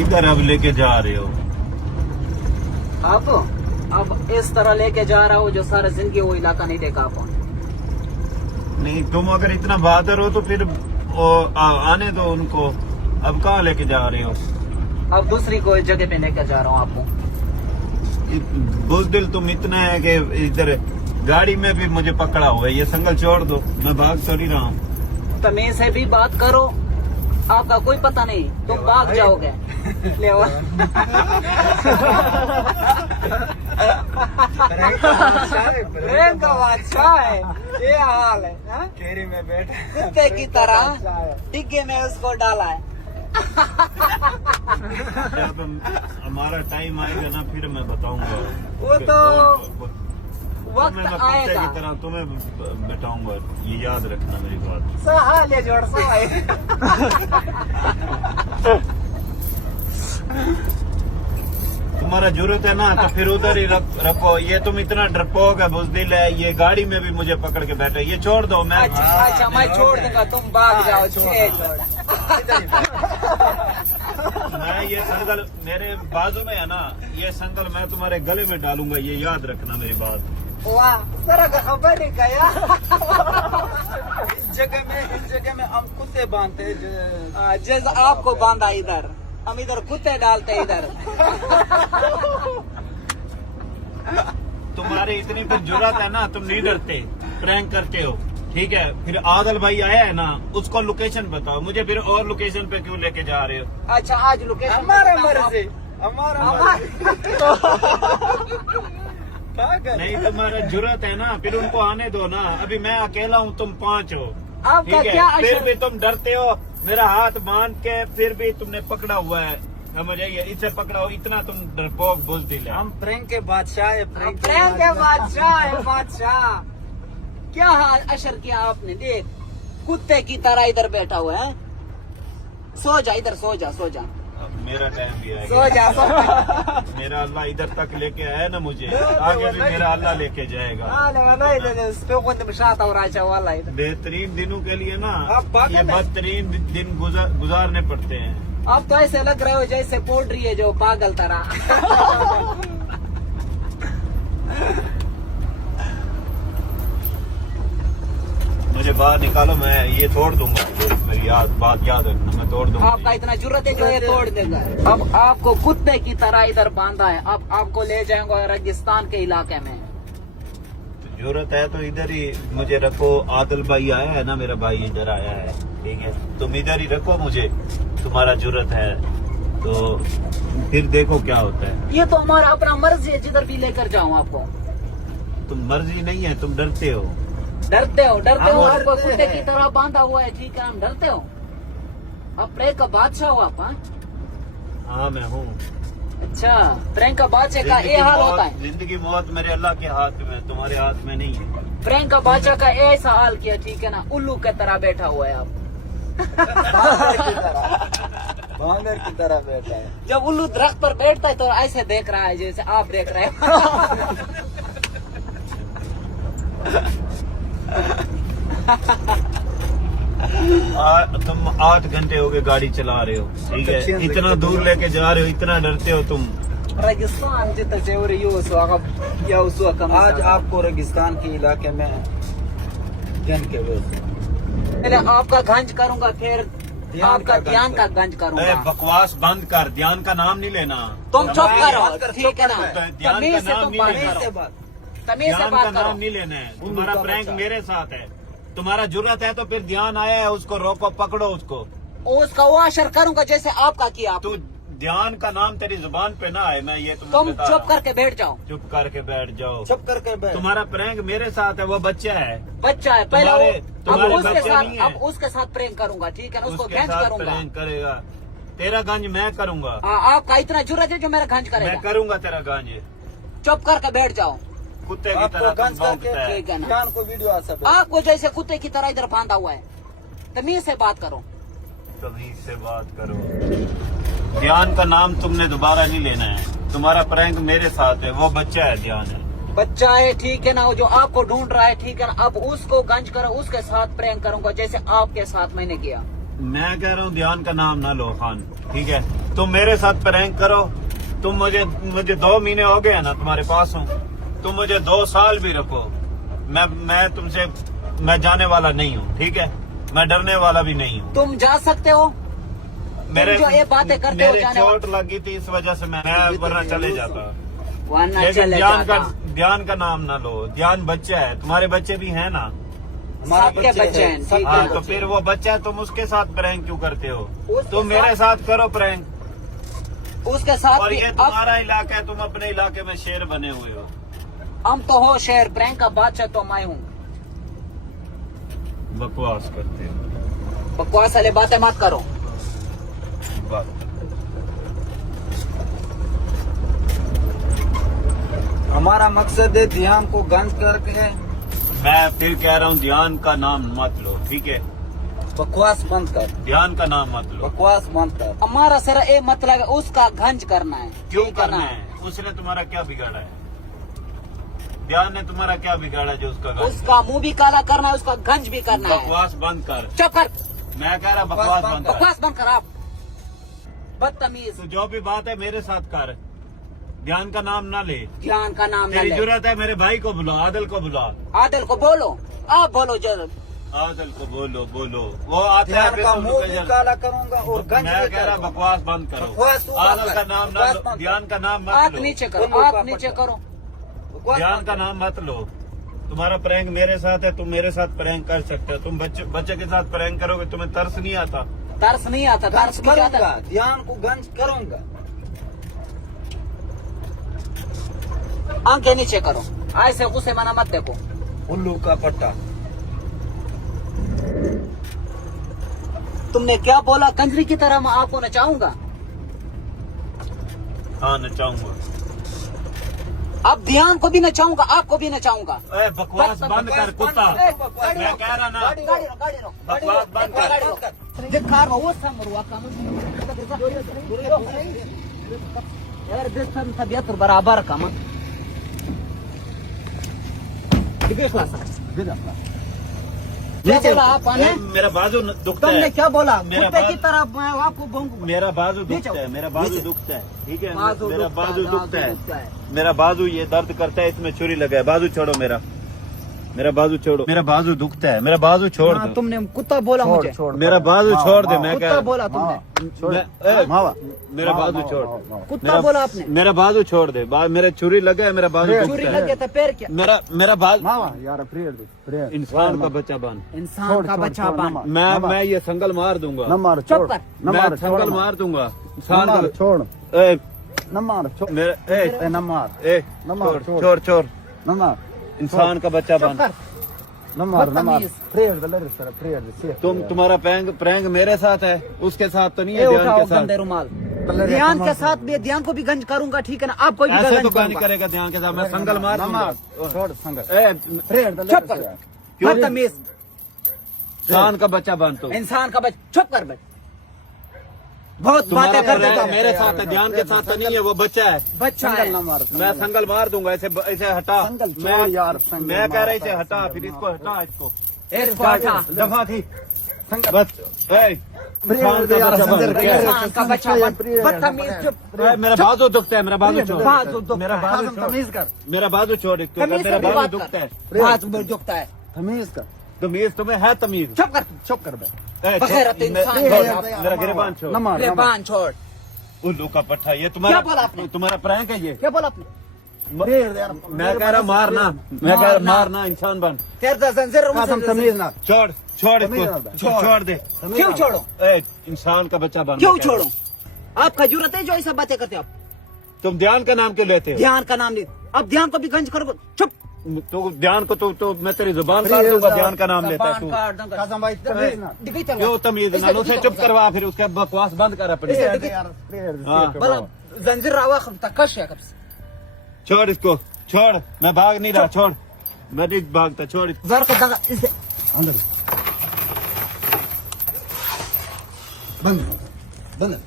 किधर अब लेके जा रहे हो? आप अब इस तरह लेके जा रहा हूँ जो सारा जिंदगी वो इलाका नहीं देखा आप। नहीं, तुम अगर इतना बहादुर हो तो फिर आने दो उनको। अब कहाँ लेके जा रहे हो? अब दूसरी कोई जगह पे लेकर जा रहा हूँ आपको। बुजदिल तुम इतना है कि इधर गाड़ी में भी मुझे पकड़ा हुआ है। ये संगल छोड़ दो, मैं भाग तो नहीं रहा हूँ। तमीज से भी बात करो, आपका कोई पता नहीं, तुम भाग जाओगे। ले प्रेम का बादशाह है, ये हाल है हा? केरी में बैठा कुत्ते की तरह डिग्गे में उसको डाला है। जब हमारा टाइम आएगा ना फिर मैं बताऊंगा। वो तो वक्त मैं कुत्ते आएगा। की तरह तुम्हें बैठाऊंगा, ये याद रखना मेरी बात। सहा ले जोड़ सहा। तुम्हारा जरूरत है ना तो फिर उधर ही रखो। ये तुम इतना डरपोक है, बुजदिल है, ये गाड़ी में भी मुझे पकड़ के बैठे। ये छोड़ दो। मैं अच्छा मैं छोड़ दूंगा, तुम भाग जाओ। मैं ये संगल मेरे बाजू में है ना, ये संगल मैं तुम्हारे गले में डालूंगा, ये याद रखना मेरी बात। वाह सर खबर नहीं कया। इस जगह में हम कुत्ते बांधते हैं। जैसे आपको बांधा इधर, हम इधर कुत्ते डालते इधर। तुम्हारी इतनी फिर जुर्रत है ना, तुम नहीं डरते, प्रैंक करते हो। ठीक है, फिर आदल भाई आया है ना, उसको लोकेशन बताओ मुझे, फिर और लोकेशन पे क्यों लेके जा रहे हो? अच्छा आज लोकेशन हमारा मर्जी, हमारा नहीं, तुम्हारा जुर्रत है ना, फिर उनको आने दो ना। अभी मैं अकेला हूँ, तुम 5 हो। आपका ठीक क्या है, फिर अशर- भी तुम डरते हो। मेरा हाथ बांध के फिर भी तुमने पकड़ा हुआ है, समझ आइए, इससे पकड़ा हो। इतना तुम डरपोक बुजदिल है। हम प्रैंक के बादशाह है। प्रेम के बादशाह है, बादशाह। क्या हाल अशर किया आपने, देख कुत्ते की तरह इधर बैठा हुआ है। सो जा इधर, सो जा सो जा अब मेरा टाइम भी सो आएगा। जा सो जा। मेरा अल्लाह इधर तक लेके आया ना मुझे, आगे भी मेरा अल्लाह लेके जाएगा। बेहतरीन दिनों के लिए ना आप पागल ये हैं। बदतरीन दिन गुजारने पड़ते हैं। अब तो ऐसे लग रहे हो जैसे पोल्ट्री है जो पागल तरह। मुझे बाहर निकालो, मैं ये तोड़ दूंगा। मेरी बात याद रखना, मैं तोड़ दूंगा। आपका इतना जरूरत है जो ये तोड़ देगा। अब आपको कुत्ते की तरह इधर बांधा है, अब आपको ले जाएंगे रेगिस्तान के इलाके में। जरूरत है तो इधर ही मुझे रखो। आदिल भाई आया है ना, मेरा भाई इधर आया है। ठीक है, तुम इधर ही रखो मुझे, तुम्हारा जरूरत है तो फिर देखो क्या होता है। ये तो हमारा अपना मर्जी है, जिधर भी लेकर जाऊं आपको। तुम मर्जी नहीं है, तुम डरते हो। डरते हो हम आपको डरते कुत्ते हैं। की तरह बांधा हुआ है। ठीक है, हम डरते हो। अब प्रेम का बादशाह हो आप। हाँ? हाँ मैं हूँ। अच्छा, प्रेम का बादशाह का ये हाल होता है। जिंदगी मौत मेरे अल्लाह के हाथ में, तुम्हारे हाथ में नहीं है। प्रेम का बादशाह का ऐसा हाल किया, ठीक है ना, उल्लू की तरह बैठा हुआ है आप। बांदर की तरह बैठा है। जब उल्लू दरख्त पर बैठता है तो ऐसे देख रहा है जैसे आप देख रहे हो। तुम 8 घंटे हो गए गाड़ी चला रहे हो। ठीक है, इतना दूर लेके जा रहे हो, इतना डरते हो तुम। रेगिस्तान जितना जेवर आज आपको रेगिस्तान के इलाके में गन के वजह पहले आपका गंज करूंगा, फिर ध्यान आपका का ध्यान गंज का कर। गंज ए, करूंगा। बकवास बंद कर, ध्यान का नाम नहीं लेना। तुम चुप हमारे- करो, ठीक है ना। ध्यान तमीज का से नाम तुम नहीं बात लेना। करो, से बात तमीज से ध्यान का बात नाम करो। नहीं लेना है। तुम्हारा का प्रैंक बच्चा। मेरे साथ है, तुम्हारा जरूरत है तो फिर ध्यान आया है, उसको रोको, पकड़ो उसको। उसका वो असर करूंगा जैसे आपका किया। तू ध्यान का नाम तेरी जुबान पे ना आए, मैं ये तुम्हें तुम बता रहा चुप हूं। करके बैठ जाओ। चुप करके बैठ जाओ। चुप करके बैठ। तुम्हारा प्रैंक मेरे साथ है, वो बच्चा है। बच्चा है पहले तुम्हारे अब उसके बच्चे साथ नहीं है। अब उसके साथ प्रेम करूंगा, ठीक है ना, उसको उसके गंज साथ करूंगा। प्रैंक करेगा, तेरा गंज मैं करूंगा। आपका इतना जरूरत है जो मेरा गंज मैं करेगा। करूंगा तेरा गंज। चुप करके बैठ जाओ, कुत्ते की आपको तरह तुम गंज करके भौंकता है। ठीक है ना। ध्यान को वीडियो आ सकता है। आपको जैसे कुत्ते की तरह इधर बांधा हुआ है, तमीज से बात करो। तमीज से बात करो। ध्यान का नाम तुमने दोबारा नहीं लेना है। तुम्हारा प्रैंक मेरे साथ है, वो बच्चा है, ध्यान है। बच्चा है, ठीक है ना, वो जो आपको ढूंढ रहा है, ठीक है ना। अब उसको गंज करो, उसके साथ प्रेम करूंगा जैसे आपके साथ मैंने किया। मैं कह रहा हूँ ध्यान का नाम ना लो खान, ठीक है? तुम मेरे साथ प्रैंक करो, तुम मुझे 2 महीने हो गए ना तुम्हारे पास हूँ, तुम मुझे 2 साल भी रखो, मैं तुमसे मैं जाने वाला नहीं हूँ, ठीक है? मैं डरने वाला भी नहीं हूँ। तुम जा सकते हो, मेरे जो ये बातें करते हो मेरे जाने चोट लगी थी, इस वजह से मैं वरना चले जाता। वरना लेकिन चले ध्यान का नाम ना लो। ध्यान बच्चा है, तुम्हारे बच्चे भी हैं ना? सबके बच्चे हैं, ठीक हाँ, है। तो फिर वो बच्चा है, तुम उसके साथ प्रैंक क्यों करते हो? उसके तुम मेरे साथ करो प्रैंक। उसके साथ और भी ये अब तुम्हारा इलाका है, तुम अपने इलाके में शेर बने हुए हो। हम तो हो शेर, प्रैंक का बादशाह तो मैं हूँ। बकवास करते हो। बकवास वाली बातें मत करो। हमारा मकसद है ध्यान को गंज करके मैं फिर कह रहा हूँ ध्यान का नाम मत लो, ठीक है? बकवास बंद कर, ध्यान का नाम मत लो। बकवास बंद कर। हमारा सिर्फ ये मतलब है उसका गंज करना है। क्यों ठीक करना है? उसने तुम्हारा क्या बिगाड़ा है? ध्यान ने तुम्हारा क्या बिगाड़ा जो उसका गंज? उसका मुंह भी काला करना है, उसका गंज भी करना है। बकवास बंद कर। चुप कर, मैं कह रहा बकवास बंद कर। बकवास बंद कर। आप बदतमीज। तो जो भी बात है मेरे साथ कर, ध्यान का नाम ना ले। ध्यान का नाम न तेरी ले। जरूरत है मेरे भाई को बुला, आदिल को बुला। आदिल को बोलो, आप बोलो जरूर। आदिल को बोलो, वो आता है ध्यान फिर का तो मुंह रुके भी जा। काला करूंगा और गंज मैं भी कह रहा करूंगा। बकवास बंद करो। बकवास तू आदिल बंद का कर, नाम ना बकवास लो, बंद कर। ध्यान का नाम हाथ मत लो। नीचे करो, बोलो, हाथ पापा। नीचे करो। बकवास ध्यान बंद का कर। नाम मत लो। तुम्हारा प्रैंक मेरे साथ है, तुम मेरे साथ प्रैंक कर सकते हो। तुम बच्चे के साथ प्रैंक करोगे, तुम्हें तरस नहीं आता? तरस नहीं आता, गंज तरस नहीं आता। करूंगा, ध्यान को गंज करूंगा। आंखें नीचे करो, ऐसे गुस्से मना मत देखो। उल्लू का पट्टा। तुमने क्या बोला? कंजरी की तरह मैं आपको नचाऊंगा। हाँ, नचाऊंगा। अब ध्यान को भी नचाऊंगा, आपको भी नचाऊंगा। बकवास बंद कर कुत्ता। मैं कह रहा ना, बकवास बंद कर। दिखा रहा वो समरुआ का यार जिसम तबियत बराबर का मत क्या बोला आपने? मेरा बाजू दुखता तुमने है। क्या बोला? मेरा कुत्ते की बाजू- तरह मैं आपको भौंकूंगा। मेरा बाजू नीचे दुखता है, मेरा नीचे। बाजू दुखता है, ठीक है? बाजू मेरा दुखता है, बाजू बाजू दुखता दुखता है, है। मेरा बाजू ये दर्द करता है, इसमें छुरी लगा है। बाजू छोड़ो मेरा बाजू छोड़ो। मेरा बाजू दुखता है, मेरा बाजू छोड़ दो। तुमने कुत्ता बोला मुझे। मेरा बाजू छोड़ दे। मैं कुत्ता बोला तुमने। मेरा बाजू छोड़। कुत्ता बोला आपने। मेरा बाजू छोड़ दे। मेरे छुरी लगा है, मेरा बाजू छुरी दुखता लग है। गया था, पैर क्या? मेरा बाजू यार इंसान का बच्चा बन। इंसान का बच्चा बन। मैं ये संगल मार दूंगा। न मार, चुप छोड़। कर। न मैं मार, संगल छोड़। मार दूंगा। न इंसान मार, का छोड़। ए, न मार, छोड़। मेरे ए, न मार, ए, न मार, छोड़ छोड़। छोड़। न मार, इंसान का बच्चा चुप बन। कर। न मार, न मार। बदतमीज। तुम्हारा प्रैंक मेरे साथ है, उसके साथ तो नहीं ये है। ध्यान उठाओ के गंदे साथ रुमाल। ध्यान के साथ भी, ध्यान को भी गंज करूंगा, ठीक है ना? आपको भी ऐसे गंज तो कोई नहीं करूंगा। करेगा। ध्यान के साथ मैं संगल मार न दूंगा। मार, छोड़ संगत। ए, चुप कर। बदतमीज। इंसान का बच्चा बन तू। इंसान का बच्चा। चुप कर बैठ। बहुत तुम्हारा बातें कर प्रैंक देता हूँ। मेरे साथ है, ध्यान के साथ तो नहीं है। वो बच्चा है, बच्चा है। संगल न मार। मैं संगल मार दूंगा। ऐसे हटा। संगल छोड़ मैं यार, संगल मैं कह रहा मारता इसे है, हटा, संगल फिर इसको मारता हटा। इसको इसको हटा। दफा थी संगत। बस। इंसान का यार, बच्चा बन। संगल क्या है? इंसान का बच्चा बन। बदतमीज। चुप। मेरा बाजू दुखता है, मेरा बाजू छोड़। बाजू दुखता मेरा है। बाजू हाजम छोड़। तमीज कर, मेरा बाजू छोड़। एक तो तमीज मेरा से भी बाजू बात दुखता कर। है। बाजू में दुखता है। तमीज कर। तमीज तुम्हें है तमीज? चुप कर। चुप कर बे। ए, बगैरत छोड़। इंसान छोड़। छोड़। मेरा गिरबान छोड़। न मार, न मार। रेबान छोड़। उल्लू का पट्टा। ये क्या बोला तुम्हारा आपने? तुम्हारा प्रैंक है ये। क्या बोला आपने? मैं कह रहा मारना, मैं कह रहा मारना, इंसान बन। तेरे तो जंजीर हाजम तमीज ना। छोड़ छोड़ तमीज इसको, ना। छोड़ दे। क्यों छोड़ो? ए, इंसान का बच्चा बन। क्यों छोड़ो? आपका जरूरत है जो ऐसा बातें करते हो आप? तुम ध्यान का नाम क्यों लेते हो? ध्यान का नाम ले। अब ध्यान को भी गंज करो। चुप। तो ध्यान को तो मैं तेरी जुबान काट दूंगा। ध्यान का नाम लेता है तू। काट दूंगा। हाजम भाई तमीज ना। दिखाई चलो। क्यों तमीज ना? उसे चुप करवा, फिर उसका बकवास बंद कर अपनी। हाँ। बला जंजीर रावा तकश है कब से? छोड़ इसको, छोड़। मैं भाग नहीं रहा, छोड़। मैं नहीं भागता, छोड़। जर को दगा इसे अंदर बंद बंद।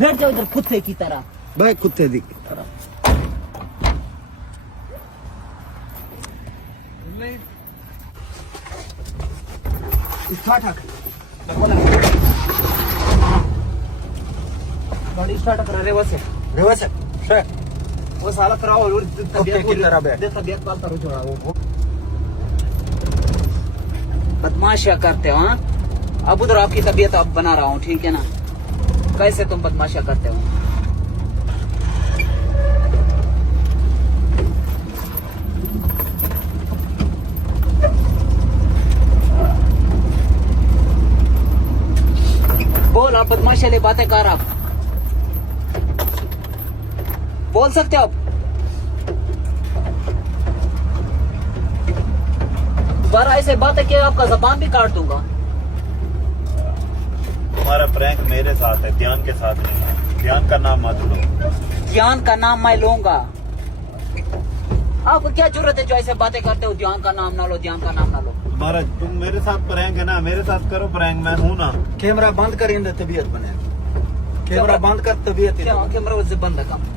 बैठ जाओ इधर कुत्ते की तरह। भाई कुत्ते दिख ठाक गाड़ी स्टार्ट कर रहे वैसे रिवर्स स्ट्रेट वो साला कराओ और कुत्ते की तरह बैठ। तबियत पाल करो छोड़ा वो बदमाशियां करते हो हाँ? अब उधर आपकी तबीयत अब बना रहा हूँ, ठीक है ना? कैसे तुम बदमाशियां करते हो? बोल, आप बदमाशी वाली बातें कर, आप बोल सकते हो आप? दोबारा ऐसे बातें किए आपका जबान भी काट दूंगा। तुम्हारा प्रैंक मेरे साथ है, ध्यान के साथ नहीं है। ध्यान का नाम मत लो। ध्यान का नाम मैं लूंगा। आपको क्या जरूरत है जो ऐसे बातें करते हो? ध्यान का नाम ना लो, ध्यान का नाम ना लो। तुम्हारा तुम मेरे साथ प्रैंक है ना, मेरे साथ करो प्रैंक, मैं हूं ना। कैमरा बंद कर, इन तबीयत बने कैमरा बंद कर, तबीयत क्या कैमरा से बंद है काम?